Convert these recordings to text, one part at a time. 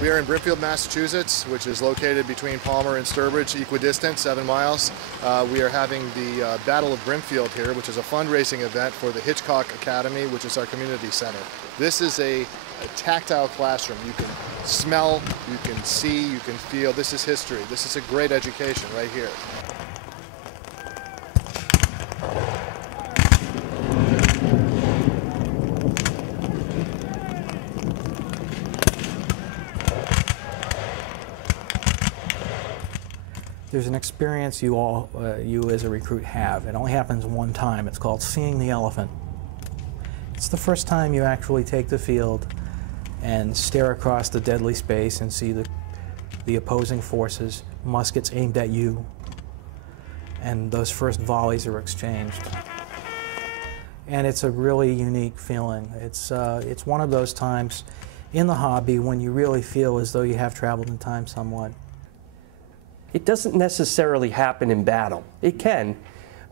We are in Greenfield, Massachusetts, which is located between Palmer and Sturbridge, equidistant, 7 miles. We are having the Battle of Brimfield here, which is a fundraising event for the Hitchcock Academy, which is our community center. This is a tactile classroom. You can smell, you can see, you can feel. This is history. This is a great education right here. There's an experience you as a recruit have. It only happens one time. It's called seeing the elephant. It's the first time you actually take the field and stare across the deadly space and see the opposing forces, muskets aimed at you, and those first volleys are exchanged. And it's a really unique feeling. It's one of those times in the hobby when you really feel as though you have traveled in time somewhat. It doesn't necessarily happen in battle. It can,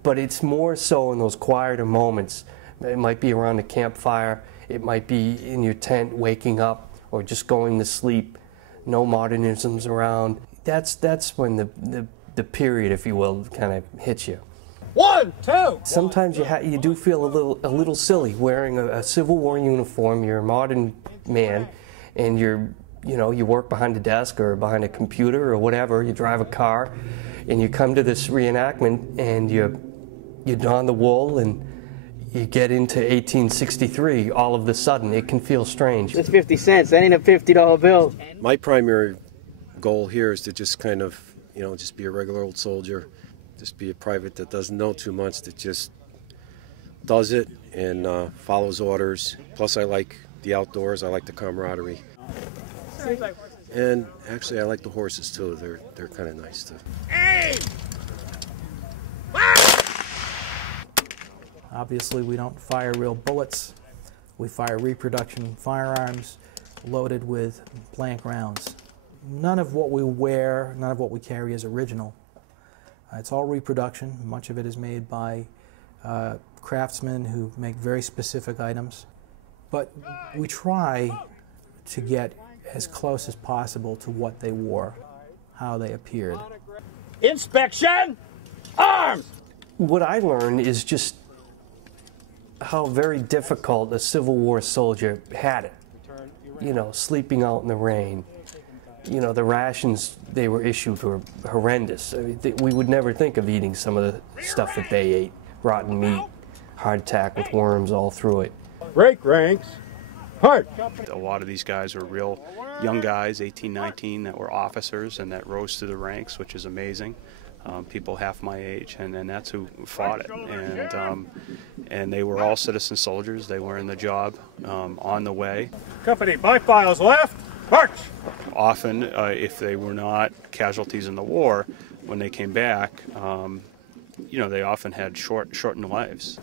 but it's more so in those quieter moments. It might be around a campfire, it might be in your tent waking up or just going to sleep, no modernisms around. That's when the period, if you will, kind of hits you. 1, 2! Sometimes you do feel a little silly wearing a Civil War uniform. You're a modern man and you work behind a desk or behind a computer or whatever, you drive a car, and you come to this reenactment and you don the wool and you get into 1863 all of a sudden. It can feel strange. It's 50 cents, that ain't a $50 bill. My primary goal here is to just kind of, just be a regular old soldier, just be a private that doesn't know too much, that just does it and follows orders. Plus I like the outdoors, I like the camaraderie. And actually, I like the horses too. They're kind of nice too. Obviously, we don't fire real bullets. We fire reproduction firearms loaded with blank rounds. None of what we wear, none of what we carry is original. It's all reproduction. Much of it is made by craftsmen who make very specific items. But we try to get as close as possible to what they wore, how they appeared. Inspection! Arms! What I learned is just how very difficult a Civil War soldier had it. Sleeping out in the rain. The rations they were issued were horrendous. I mean, we would never think of eating some of the stuff that they ate. Rotten meat, hardtack with worms all through it. Break ranks. Hard. A lot of these guys were real young guys, 18, 19, that were officers and that rose through the ranks, which is amazing. People half my age, and that's who fought it. And they were all citizen soldiers. They were in the job on the way. Company, bifiles left, march! Often, if they were not casualties in the war, when they came back, they often had shortened lives.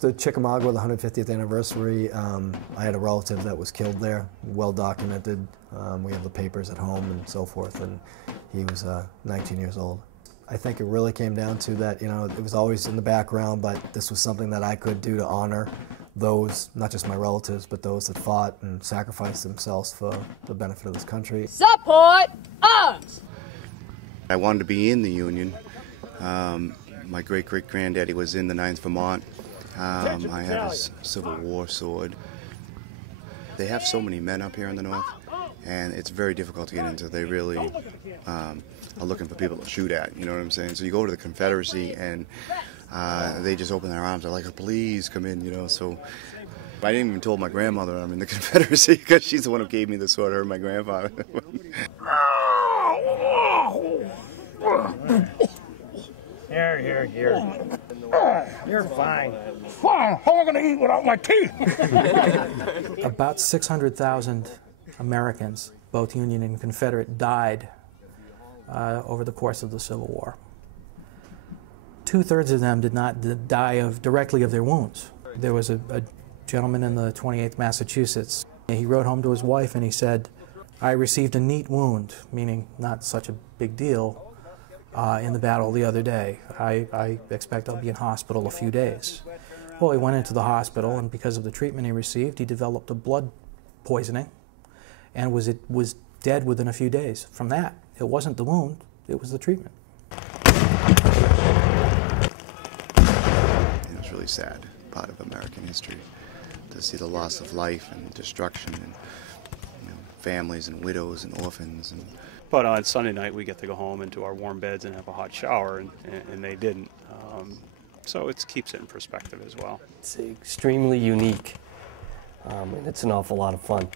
The Chickamauga, the 150th anniversary, I had a relative that was killed there, well documented. We have the papers at home and so forth, and he was 19 years old. I think it really came down to that, it was always in the background, but this was something that I could do to honor those, not just my relatives, but those that fought and sacrificed themselves for the benefit of this country. Support arms! I wanted to be in the Union. My great-great-granddaddy was in the 9th Vermont. I have a Civil War sword. They have so many men up here in the north, and it's very difficult to get into. They really are looking for people to shoot at, you know what I'm saying? So you go to the Confederacy, and they just open their arms. They're like, please come in, so I didn't even told my grandmother I'm in the Confederacy because she's the one who gave me the sword, her and my grandfather. Here. You're fine. Fine, how am I going to eat without my teeth? About 600,000 Americans, both Union and Confederate, died over the course of the Civil War. 2/3 of them did not die directly of their wounds. There was a gentleman in the 28th Massachusetts. He wrote home to his wife and he said, I received a neat wound, meaning not such a big deal, in the battle the other day. I expect I'll be in hospital a few days. Well, he went into the hospital, and because of the treatment he received, he developed a blood poisoning and was dead within a few days. From that, it wasn't the wound, it was the treatment. It was really sad, part of American history, to see the loss of life and destruction, and families and widows and orphans. But on Sunday night, we get to go home into our warm beds and have a hot shower, and they didn't. So it keeps it in perspective as well. It's extremely unique, and it's an awful lot of fun.